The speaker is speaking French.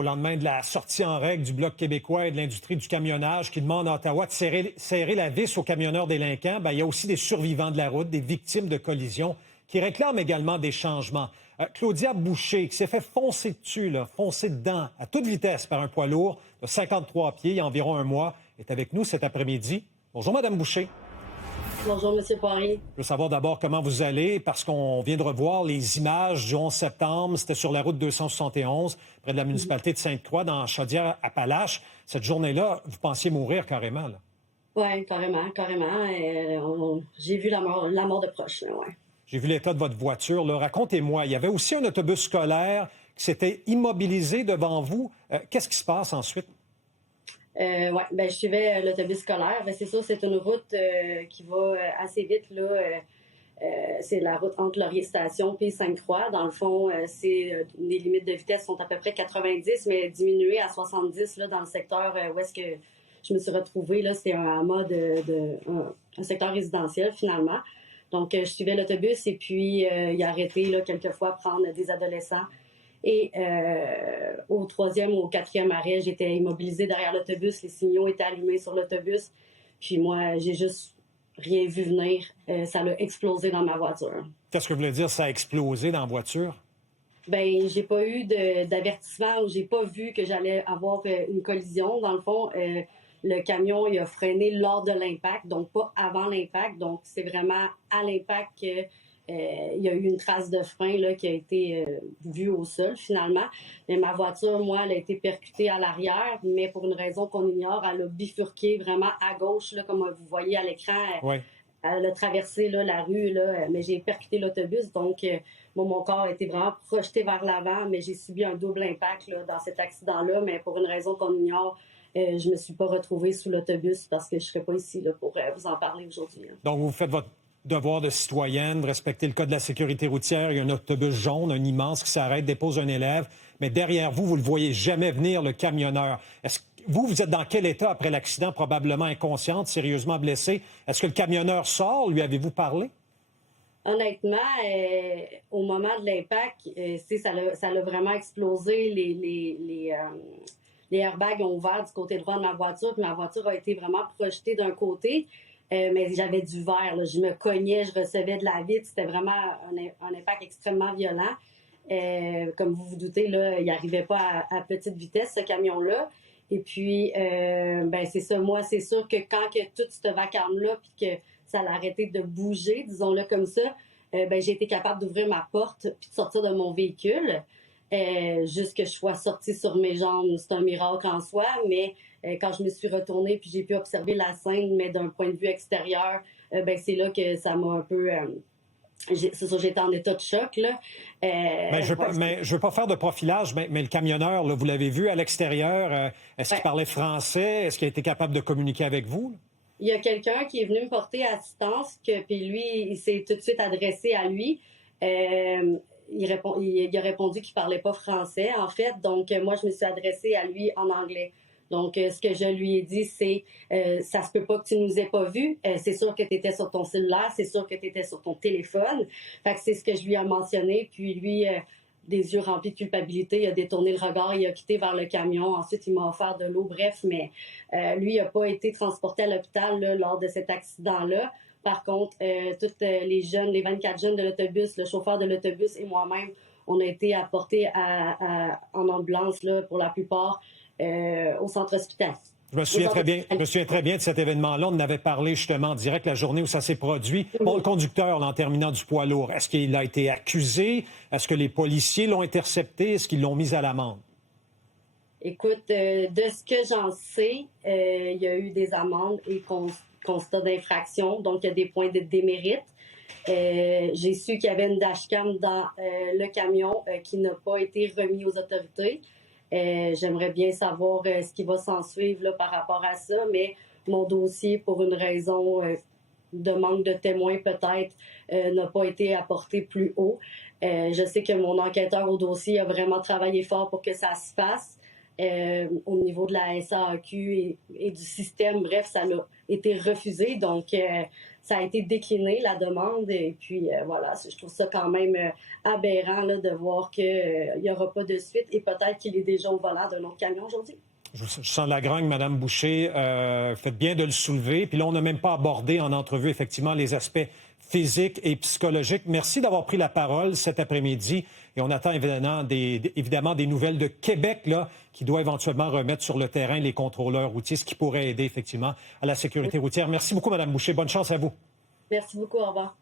au lendemain de la sortie en règle du Bloc québécois et de l'industrie du camionnage qui demande à Ottawa de serrer la vis aux camionneurs délinquants, il y a aussi des survivants de la route, des victimes de collisions qui réclament également des changements. Claudia Boucher, qui s'est fait foncer dessus, foncer dedans à toute vitesse par un poids lourd de 53 pieds il y a environ un mois, est avec nous cet après-midi. Bonjour, Madame Boucher. Bonjour, M. Poirier. Je veux savoir d'abord comment vous allez, parce qu'on vient de revoir les images du 11 septembre. C'était sur la route 271, près de la municipalité de Sainte-Croix, dans Chaudière-Appalaches. Cette journée-là, vous pensiez mourir carrément, là? Oui, carrément. J'ai vu la mort de proche, ouais. J'ai vu l'état de votre voiture. Là. Racontez-moi, il y avait aussi un autobus scolaire qui s'était immobilisé devant vous. Qu'est-ce qui se passe ensuite? Je suivais l'autobus scolaire. C'est sûr, c'est une route qui va assez vite, là. C'est la route entre Laurier-Station et Sainte-Croix. Dans le fond, les limites de vitesse sont à peu près 90, mais diminuées à 70 là, dans le secteur où est-ce que je me suis retrouvée. Là, c'est un mode un secteur résidentiel, finalement. Donc, je suivais l'autobus et puis il a arrêté là, quelquefois prendre des adolescents. Et au 3e ou au 4e arrêt, j'étais immobilisée derrière l'autobus. Les signaux étaient allumés sur l'autobus. Puis moi, j'ai juste rien vu venir. Ça a explosé dans ma voiture. Qu'est-ce que vous voulez dire, ça a explosé dans la voiture? Bien, j'ai pas eu d'avertissement ou j'ai pas vu que j'allais avoir une collision. Dans le fond, le camion, il a freiné lors de l'impact, donc pas avant l'impact. Donc, c'est vraiment à l'impact que il y a eu une trace de frein là, qui a été vue au sol, finalement. Mais ma voiture, moi, elle a été percutée à l'arrière, mais pour une raison qu'on ignore, elle a bifurqué vraiment à gauche, là, comme vous voyez à l'écran. Oui. Elle a traversé là, la rue, là, mais j'ai percuté l'autobus. Donc, mon corps a été vraiment projeté vers l'avant, mais j'ai subi un double impact là, dans cet accident-là. Mais pour une raison qu'on ignore, je ne me suis pas retrouvée sous l'autobus parce que je ne serais pas ici là, pour vous en parler aujourd'hui. Là. Donc, vous faites votre devoir de citoyenne, de respecter le code de la sécurité routière. Il y a un autobus jaune, un immense, qui s'arrête, dépose un élève. Mais derrière vous, vous ne le voyez jamais venir, le camionneur. Est-ce que vous êtes dans quel état après l'accident? Probablement inconsciente, sérieusement blessée. Est-ce que le camionneur sort? Lui avez-vous parlé? Honnêtement, au moment de l'impact, ça l'a vraiment explosé. Les airbags ont ouvert du côté droit de ma voiture, puis ma voiture a été vraiment projetée d'un côté. Mais j'avais du verre, là. Je me cognais, je recevais de la vitre. C'était vraiment un impact extrêmement violent. Comme vous vous doutez, là, il n'arrivait pas à petite vitesse, ce camion-là. Et puis, c'est ça. Moi, c'est sûr que quand que tout ce vacarme-là, puis que ça a arrêté de bouger, disons-le comme ça, j'ai été capable d'ouvrir ma porte puis de sortir de mon véhicule. Juste que je sois sortie sur mes jambes, c'est un miracle en soi, mais quand je me suis retournée puis j'ai pu observer la scène, mais d'un point de vue extérieur, c'est là que ça m'a un peu... c'est sûr, j'étais en état de choc, là. Je veux pas faire de profilage, mais le camionneur, là, vous l'avez vu à l'extérieur, est-ce qu'il parlait français? Est-ce qu'il a été capable de communiquer avec vous? Il y a quelqu'un qui est venu me porter assistance, puis lui, il s'est tout de suite adressé à lui. Il a répondu qu'il parlait pas français, en fait. Donc, moi, je me suis adressée à lui en anglais. Donc, ce que je lui ai dit, c'est ça se peut pas que tu nous aies pas vus. C'est sûr que tu étais sur ton cellulaire, c'est sûr que tu étais sur ton téléphone. Fait que c'est ce que je lui ai mentionné. Puis lui, des yeux remplis de culpabilité, il a détourné le regard, il a quitté vers le camion. Ensuite, il m'a offert de l'eau. Bref, mais lui, il n'a pas été transporté à l'hôpital là, lors de cet accident-là. Par contre, toutes les jeunes, les 24 jeunes de l'autobus, le chauffeur de l'autobus et moi-même, on a été apportés en ambulance là, pour la plupart au centre hospitalier. Je me souviens très bien de cet événement-là. On en avait parlé justement en direct la journée où ça s'est produit. Bon, le conducteur, là, en terminant du poids lourd, est-ce qu'il a été accusé? Est-ce que les policiers l'ont intercepté? Est-ce qu'ils l'ont mis à l'amende? Écoute, de ce que j'en sais, il y a eu des amendes et constat d'infraction, donc il y a des points de démérite. J'ai su qu'il y avait une dashcam dans le camion qui n'a pas été remis aux autorités. J'aimerais bien savoir ce qui va s'en suivre là, par rapport à ça, mais mon dossier, pour une raison de manque de témoins peut-être, n'a pas été apporté plus haut. Je sais que mon enquêteur au dossier a vraiment travaillé fort pour que ça se fasse. Au niveau de la SAAQ et du système, bref, ça a été refusé. Donc, ça a été décliné, la demande. Et puis, voilà, je trouve ça quand même aberrant là, de voir qu'il n'y aura pas de suite et peut-être qu'il est déjà au volant d'un autre camion aujourd'hui. Je sens la grogne, Mme Boucher. Faites bien de le soulever. Puis là, on n'a même pas abordé en entrevue, effectivement, les aspects physiques et psychologiques. Merci d'avoir pris la parole cet après-midi. Et on attend évidemment des nouvelles de Québec, là, qui doit éventuellement remettre sur le terrain les contrôleurs routiers, ce qui pourrait aider, effectivement, à la sécurité routière. Merci beaucoup, Mme Boucher. Bonne chance à vous. Merci beaucoup. Au revoir.